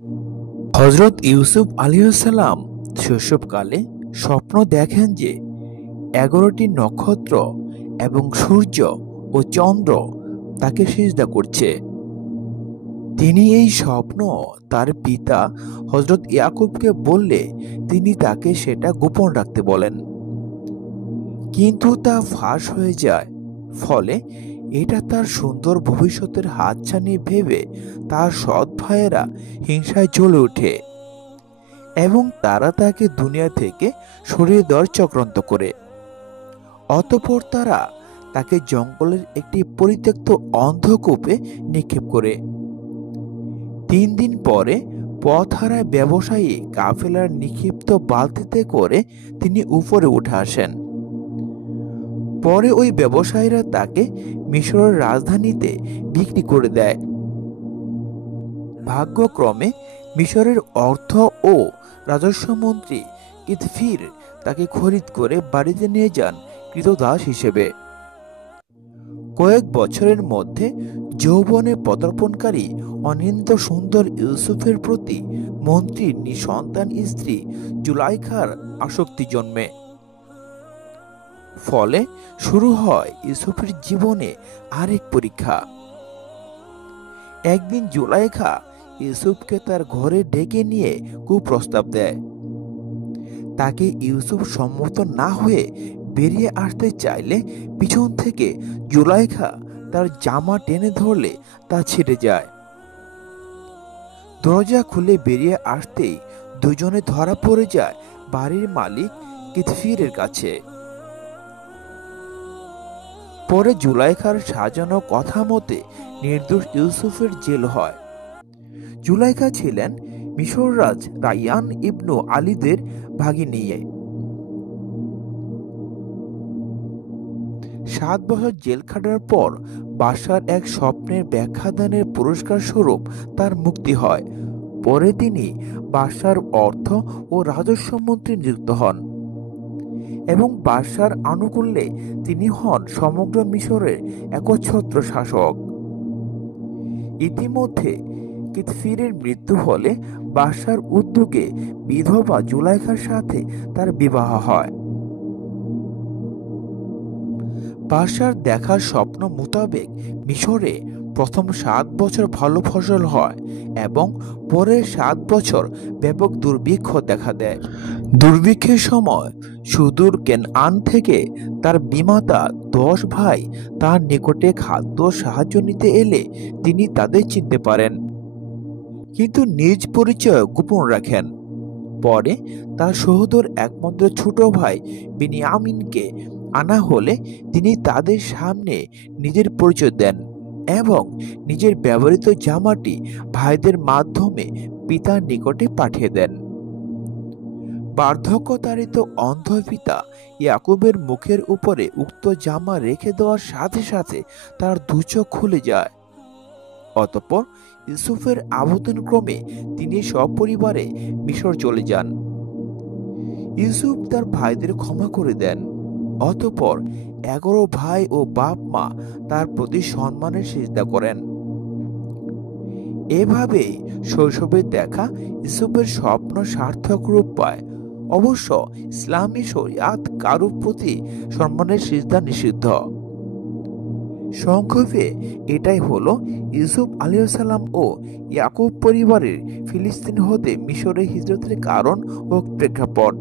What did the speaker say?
হযরত ইউসুফ আলাইহিসসালাম শৈশবকালে স্বপ্ন দেখেন যে ১১টি নক্ষত্র এবং সূর্য ও চন্দ্র তাকে সিজদা করছে। তিনি এই স্বপ্ন তার পিতা হযরত ইয়াকুবকে বললে তিনি তাকে সেটা গোপন রাখতে বলেন, কিন্তু তা ফাঁস হয়ে যায়। ফলে এটা তার সুন্দর ভবিষ্যতের হাতছানি ভেবে তার সৎ ভাইয়েরা হিংসায় জ্বলে ওঠে এবং তারা তাকে দুনিয়া থেকে সরিয়ে দেওয়ার চক্রান্ত করে। অতঃপর তারা তাকে জঙ্গলের একটি পরিত্যক্ত অন্ধকূপে নিক্ষেপ করে। ৩ দিন পরে পথহারা ব্যবসায়ী কাফেলার নিক্ষিপ্ত বালতিতে করে তিনি উপরে উঠে আসেন। পরে ওই ব্যবসায়ীরা তাকে মিশরের রাজধানীতে বিক্রি করে দেয়। ভাগ্যক্রমে মিশরের অর্থ ও রাজস্ব মন্ত্রী ইতফির তাকে খরিদ করে বাড়িতে নিয়ে যান ক্রীতদাস হিসেবে। কয়েক বছরের মধ্যে যৌবনে পদার্পণকারী অনিন্দ্য সুন্দর ইউসুফের প্রতি মন্ত্রীর নিঃসন্তান স্ত্রী জুলাইখার আসক্তি জন্মে। ফলে শুরু হয় ইউসুফের জীবনে আরেক পরীক্ষা। একদিন জুলাইখা ইউসুফকে তার ঘরে ডেকে নিয়ে কুপ্রস্তাব দেয়। তাকে ইউসুফ সম্মত না হয়ে বেরিয়ে আসতে চাইলে পিছন থেকে জুলাইখা তার জামা টেনে ধরলে তা ছিঁড়ে যায়। দরজা খুলে বেরিয়ে আসতেই দুজনে ধরা পড়ে যায় বাড়ির মালিক ইতফিরের কাছে। পরে জুলাইখার সাজানো কথা মতে নির্দোষ ইউসুফের জেল হয়। জুলাইখা ছিলেন মিশররাজ রায়্যান ইবনু আলীদের ভাগিনী। ৭ বছর জেল খাটার পর বাদশার এক স্বপ্নের ব্যাখ্যাদানের পুরস্কার স্বরূপ তার মুক্তি হয়। পরে তিনি বাদশার অর্থ ও রাজস্ব মন্ত্রী নিযুক্ত হন এবং বাদশার আনুকূল্যে তিনি হন সমগ্র মিশরের একচ্ছত্র শাসক। ইতিমধ্যে ইতফিরের মৃত্যু হলে বাদশার উদ্যোগে বিধবা জুলাইখার সাথে তার বিবাহ হয়। বাদশার দেখার স্বপ্ন মোতাবেক মিশরে প্রথম ৭ বছর ভালো ফসল হয় এবং পরের ৭ বছর ব্যাপক দুর্ভিক্ষ দেখা দেয়। দুর্ভিক্ষের সময় সুদূর কেনআন থেকে তার বিমাতা ১০ ভাই তার নিকটে খাদ্য সাহায্য নিতে এলে তিনি তাদের চিনতে পারেন, কিন্তু নিজ পরিচয় গোপন রাখেন। পরে তার সহোদর একমাত্র ছোট ভাই বিনিয়ামিনকে আনা হলে তিনি তাদের সামনে নিজের পরিচয় দেন এবং নিজের ব্যবহৃত জামাটি ভাইদের মাধ্যমে পিতার নিকটে পাঠিয়ে দেন। বার্ধক্যতাড়িত অন্ধ পিতা ইয়াকুবের মুখের উপরে উক্ত জামা রেখে দেওয়ার সাথে সাথে তার দুচোখ খুলে যায়। অতঃপর ইউসুফের আবেদনক্রমে তিনি সপরিবারে মিশর চলে যান। ইউসুফ তার ভাইদের ক্ষমা করে দেন। অতঃপর ১১ ভাই ও বাপ মা তার প্রতি সম্মানের সিজদা করেন। এভাবেই শৈশবে দেখা ইউসুফের স্বপ্ন সার্থক রূপ পায়। অবশ্য ইসলামী শরিয়াত কারুর প্রতি সম্মানের সিজদা নিষিদ্ধ। সংক্ষেপে এটাই হলো ইউসুফ আলাইহিসসালাম ও ইয়াকুব পরিবারের ফিলিস্তিন হতে মিশরে হিজরতের কারণ ও প্রেক্ষাপট।